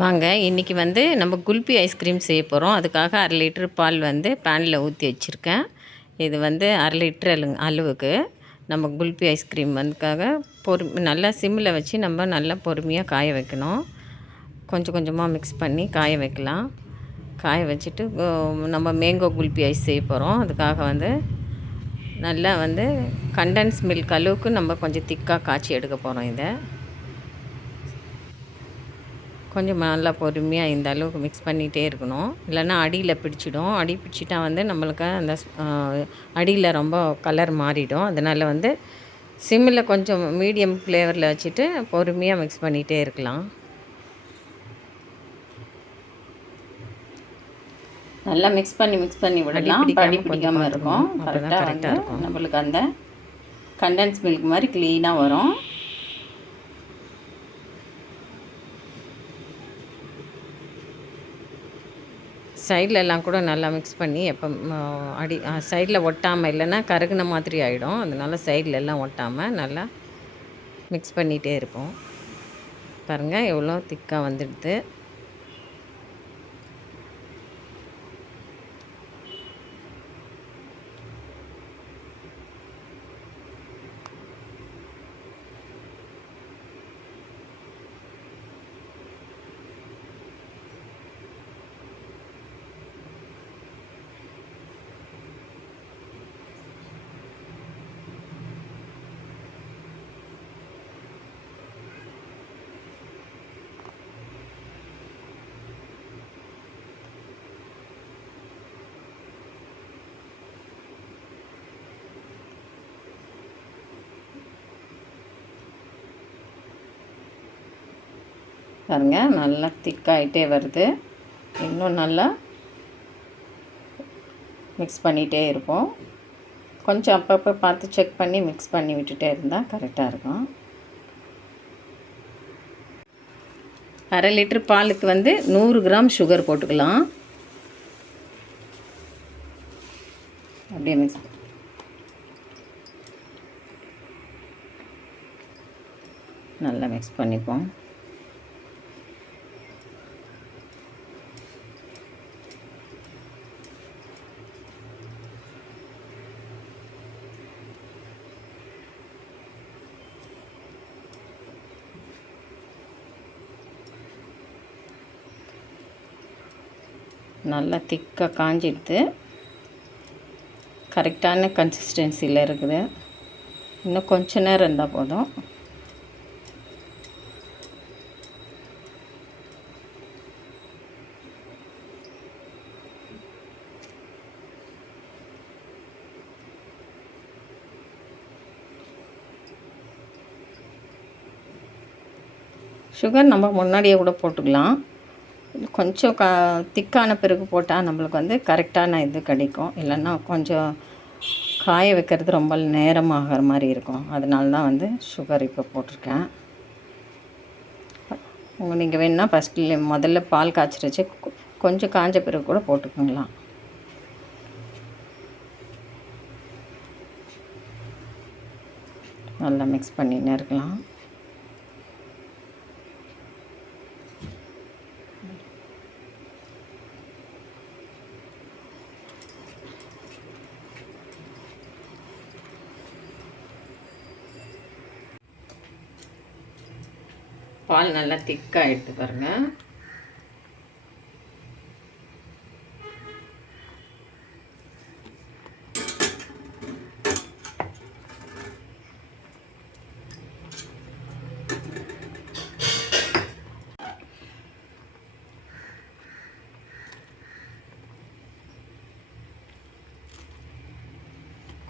வாங்க இன்றைக்கி வந்து நம்ம குல்பி ஐஸ்கிரீம் செய்ய போகிறோம் அதுக்காக அரை லிட்டர் பால் வந்து பேனில் ஊற்றி வச்சுருக்கேன். இது வந்து அரை லிட்டர் அலு அளவுக்கு நம்ம குல்பி ஐஸ்கிரீம் வந்துக்காக பொறு நல்லா சிம்மில் வச்சு நம்ம நல்லா பொறுமையாக காய வைக்கணும். கொஞ்சம் கொஞ்சமாக மிக்ஸ் பண்ணி காய வைக்கலாம். காய வச்சுட்டு நம்ம மேங்கோ குல்பி ஐஸ் செய்ய போகிறோம் அதுக்காக வந்து நல்லா வந்து கண்டன்ஸ் மில்க் அளவுக்கு நம்ம கொஞ்சம் திக்காக காய்ச்சி எடுக்க போகிறோம் இதை. கொஞ்சம் நல்லா பொறுமையாக இந்த அளவுக்கு மிக்ஸ் பண்ணிகிட்டே இருக்கணும். இல்லைன்னா அடியில் பிடிச்சிடும். அடி பிடிச்சிட்டா வந்து நம்மளுக்கு அந்த அடியில் ரொம்ப கலர் மாறிடும். அதனால் வந்து சிம்மில் கொஞ்சம் மீடியம் ஃப்ளேவரில் வச்சுட்டு பொறுமையாக மிக்ஸ் பண்ணிகிட்டே இருக்கலாம். நல்லா மிக்ஸ் பண்ணி மிக்ஸ் பண்ணி விடலாம். படி கொஞ்சம் பிடிக்காம இருக்கும். கரெக்டாக இருக்கும். நம்மளுக்கு அந்த கண்டென்ஸ் மில்க் மாதிரி க்ளீனாக வரும். சைடில் எல்லாம் கூட நல்லா மிக்ஸ் பண்ணி எப்போ அடி சைடில் ஒட்டாமல் இல்லைன்னா கருகுன மாதிரி ஆகிடும் அதனால சைடில் எல்லாம் ஒட்டாமல் நல்லா மிக்ஸ் பண்ணிகிட்டே இருப்போம். பாருங்கள் எவ்வளோ திக்காக வந்துடுது. பாருங்கள் நல்லா திக்காயிட்டே வருது. இன்னும் நல்லா மிக்ஸ் பண்ணிகிட்டே இருப்போம். கொஞ்சம் அப்பப்போ பார்த்து செக் பண்ணி மிக்ஸ் பண்ணி விட்டுட்டே இருந்தால் கரெக்டாக இருக்கும். அரை லிட்டர் பாலுக்கு வந்து நூறு கிராம் சுகர் போட்டுக்கலாம். அப்படியே மிக்ஸ் நல்லா மிக்ஸ் பண்ணிப்போம். நல்லா திக்காக காஞ்சிடுது. கரெக்டான கன்சிஸ்டன்சியில் இருக்குது. இன்னும் கொஞ்ச நேரம் இருந்தால் போதும். சுகர் நம்ம முன்னாடியே கூட போட்டுக்கலாம். கொஞ்சம் க திக்கான பிறகு போட்டால் நம்மளுக்கு வந்து கரெக்டான இது கிடைக்கும். இல்லைன்னா கொஞ்சம் காய வைக்கிறது ரொம்ப நேரம் ஆகிற மாதிரி இருக்கும். அதனால தான் வந்து சுகர் இப்போ போட்டிருக்கேன். உங்கள் நீங்கள் வேணால் ஃபஸ்ட்டு முதல்ல பால் காய்ச்சி வச்சு கொஞ்சம் காஞ்ச பிறகு கூட போட்டுக்கோங்களாம். நல்லா மிக்ஸ் பண்ணின்னு இருக்கலாம். பால் நல்லா திக்காக எடுத்து பாருங்கள்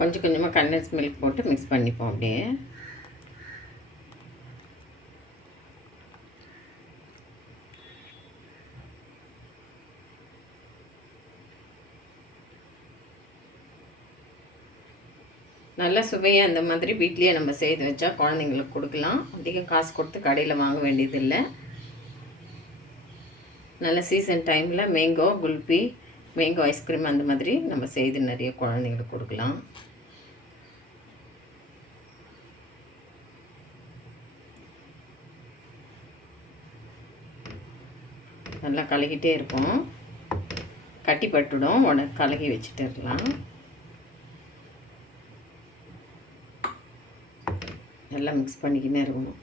கொஞ்சம் கொஞ்சமாக கண்டென்ஸ் மில்க் போட்டு மிக்ஸ் பண்ணிப்போம் அப்படியே. நல்ல சுவையாக அந்த மாதிரி வீட்லேயே நம்ம செய்து வச்சா குழந்தைங்களுக்கு கொடுக்கலாம். அதிகம் காசு கொடுத்து கடையில் வாங்க வேண்டியதில்லை. நல்ல சீசன் டைமில் மேங்கோ குல்பி மேங்கோ ஐஸ்கிரீம் அந்த மாதிரி நம்ம செய்து நிறைய குழந்தைங்களுக்கு கொடுக்கலாம். நல்லா கலக்கிட்டே இருப்போம். கட்டி பட்டுடும். உடனே கழுகி வச்சுட்டு இருக்கலாம் நல்லா மிக்ஸ் பண்ணிக்கினே இருக்கணும்.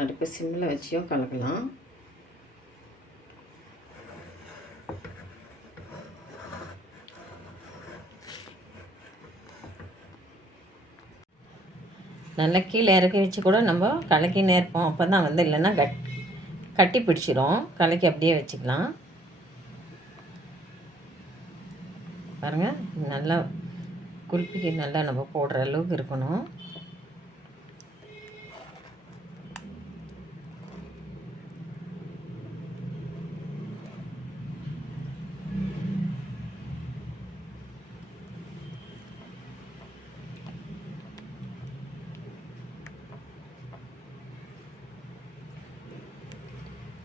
அடுப்பு சிம்மில் வச்சியும் கலக்கலாம். நல்லா கீழே இறக்கி வச்சு கூட நம்ம கலக்கினே இருப்போம். அப்போ தான் வந்து இல்லைன்னா கட் கட்டி பிடிச்சிரும். கலக்கி அப்படியே வச்சுக்கலாம். பாருங்கள் நல்லா குல்பிக்கு நல்லா நம்ம போடுற அளவுக்கு இருக்கணும்.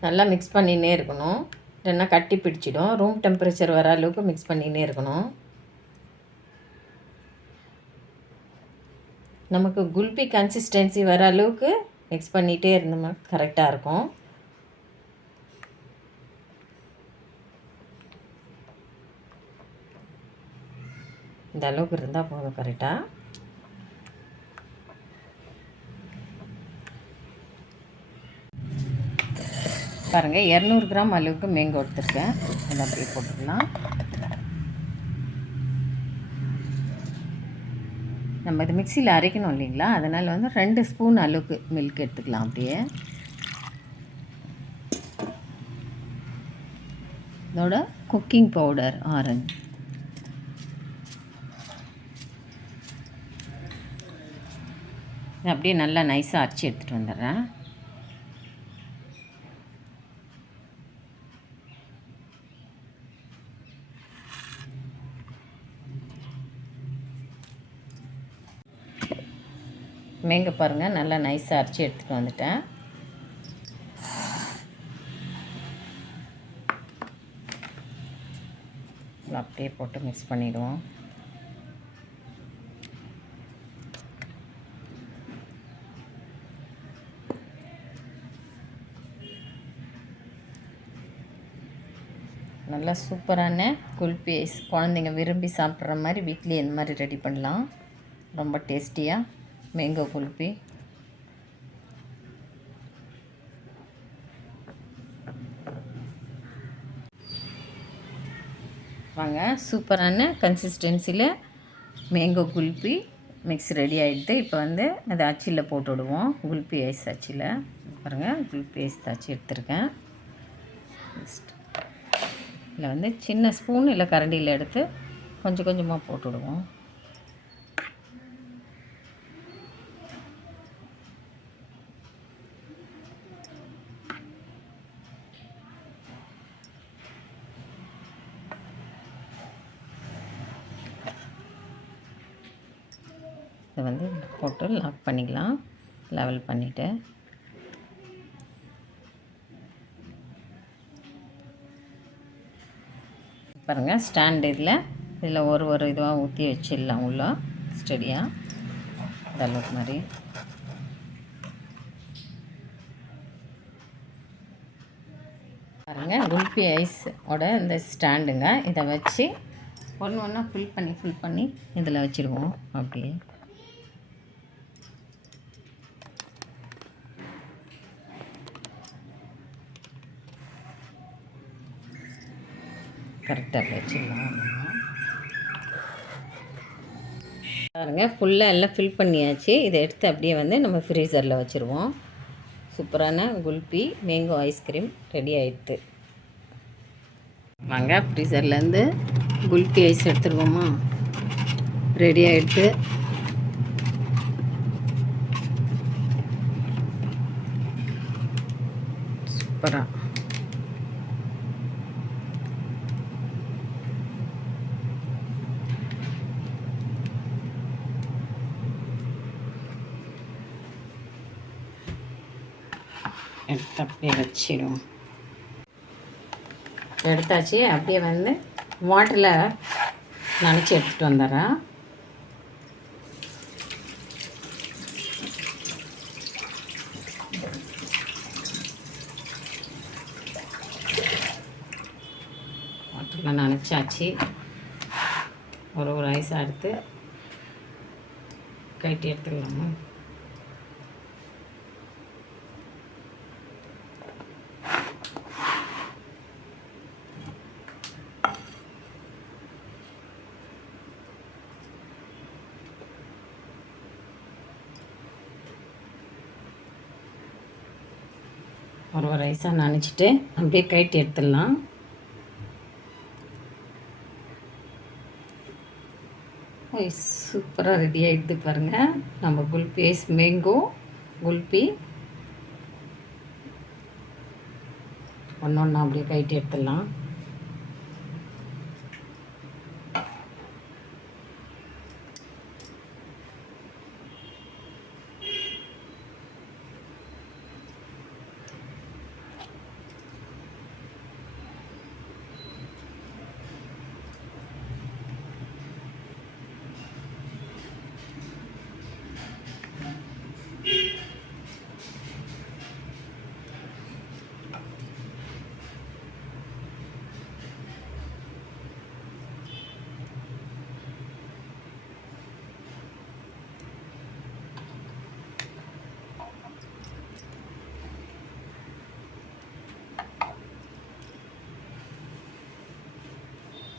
நல்லா மிக்ஸ் பண்ணினே இருக்கணும். இல்லைன்னா கட்டி பிடிச்சிடும். ரூம் டெம்பரேச்சர் வர அளவுக்கு மிக்ஸ் பண்ணினே இருக்கணும். நமக்கு குல்பி கன்சிஸ்டன்சி வர அளவுக்கு மிக்ஸ் பண்ணிகிட்டே இருந்தோம்னா கரெக்டாக இருக்கும். இந்த அளவுக்கு இருந்தால் போதும் கரெக்டாக பாருங்கள் இரநூறு கிராம் அளவுக்கு மேங்கோ எடுத்துருக்கேன். இதை அப்படியே போட்டுக்கலாம் நம்ம இது மிக்சியில் அரைக்கணும் இல்லைங்களா? அதனால் வந்து ரெண்டு ஸ்பூன் அளவுக்கு மில்க் எடுத்துக்கலாம் அப்படியே. இதோட குக்கிங் பவுடர் ஆரஞ்சு அப்படியே நல்லா நைஸாக அரைச்சி எடுத்துகிட்டு வந்துடுறேன். மேங்க பாருங்கள் நல்லா நைஸாக அரைச்சி எடுத்துகிட்டு வந்துட்டேன். அப்படியே போட்டு மிக்ஸ் பண்ணிவிடுவோம் நல்லா சூப்பரான குல்பி ஐஸ் குழந்தைங்க விரும்பி சாப்பிட்ற மாதிரி வீட்லேயே இந்த மாதிரி ரெடி பண்ணலாம். ரொம்ப டேஸ்டியாக மேங்கோ குல்பி வாங்க சூப்பரான கன்சிஸ்டன்சியில் மேங்கோ குல்பி மிக்ஸ் ரெடி ஆகிடுது இப்போ வந்து அது அச்சியில் போட்டு விடுவோம். குல்பி ஐஸ் அச்சியில் பாருங்கள் குல்பி ஐஸ் அச்சு எடுத்திருக்கேன். இதில் வந்து சின்ன ஸ்பூன் இல்லை கரண்டியில் எடுத்து கொஞ்சம் கொஞ்சமாக போட்டு விடுவோம். இதை வந்து போட்டு லாக் பண்ணிக்கலாம். லெவல் பண்ணிவிட்டு பாருங்கள் ஸ்டாண்டு இதில். இதில் ஒரு ஒரு இதுவாக ஊற்றி வச்சிடலாம் உள்ள. ஸ்டடியாக இந்த அளவுக்கு மாதிரி. பாருங்கள் குல்பி ஐஸோட இந்த ஸ்டாண்டுங்க இதை வச்சு ஒன்று ஒன்றா ஃபில் பண்ணி ஃபில் பண்ணி இதில் வச்சுருவோம். அப்படியே. கரெக்டாக வச்சிடலாம். பாருங்க ஃபுல்லாக எல்லாம் ஃபில் பண்ணியாச்சு. இதை எடுத்து அப்படியே வந்து நம்ம ஃப்ரீசரில் வச்சுருவோம். சூப்பரான குல்பி மேங்கோ ஐஸ்கிரீம் ரெடி ஆயிடுது வாங்க ஃப்ரீசர்லேருந்து குல்பி ஐஸ் எடுத்துருவோமா? ரெடி ஆகிடுது சூப்பராக அப்படியே வச்சிடும் எடுத்தாச்சு. அப்படியே வந்து வாட்டரில் நனைச்சி எடுத்துகிட்டு வந்துடுறேன். வாட்டரில் நனைச்சாச்சு. ஒரு ஒரு ஐஸாக எடுத்து கட்டி எடுத்துக்கலாமா ஒரு ஒரு ஐஸாக நனைச்சிட்டு அப்படியே கட்டி எடுத்துடலாம். சூப்பராக ரெடி ஆகிடுது பாருங்கள் நம்ம குல்பி ஐஸ் மேங்கோ குல்பி. ஒன்று ஒன்றா அப்படியே கட்டி எடுத்துடலாம்.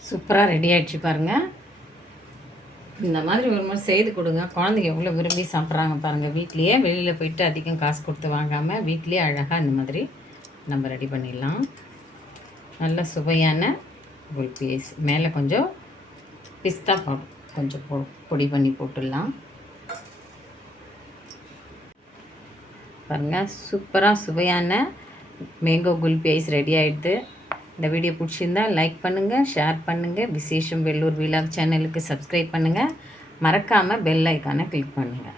சூப்பராக ரெடி ஆகிடுச்சு பாருங்கள் இந்த மாதிரி ஒரு மாதிரி செய்து கொடுங்க. குழந்தைங்க எவ்வளோ விரும்பி சாப்பிட்றாங்க பாருங்கள் வீட்லேயே வெளியில் போயிட்டு அதிகம் காசு கொடுத்து வாங்காமல் வீட்லேயே அழகாக இந்த மாதிரி நம்ம ரெடி பண்ணிடலாம். நல்ல சுவையான குல்பி மேலே கொஞ்சம் பிஸ்தா பவுடர். கொஞ்சம் பொ பொடி பண்ணி போட்டுடலாம். பாருங்கள் சூப்பராக சுவையான மேங்கோ குல்பி ஐஸ் ரெடி ஆகிடுது இந்த வீடியோ பிடிச்சிருந்தா லைக் பண்ணுங்கள் ஷேர் பண்ணுங்கள் விசேஷம் வெள்ளூர் விழா சேனலுக்கு சப்ஸ்கிரைப் பண்ணுங்கள் மறக்காமல் பெல் ஐக்கானை கிளிக் பண்ணுங்கள்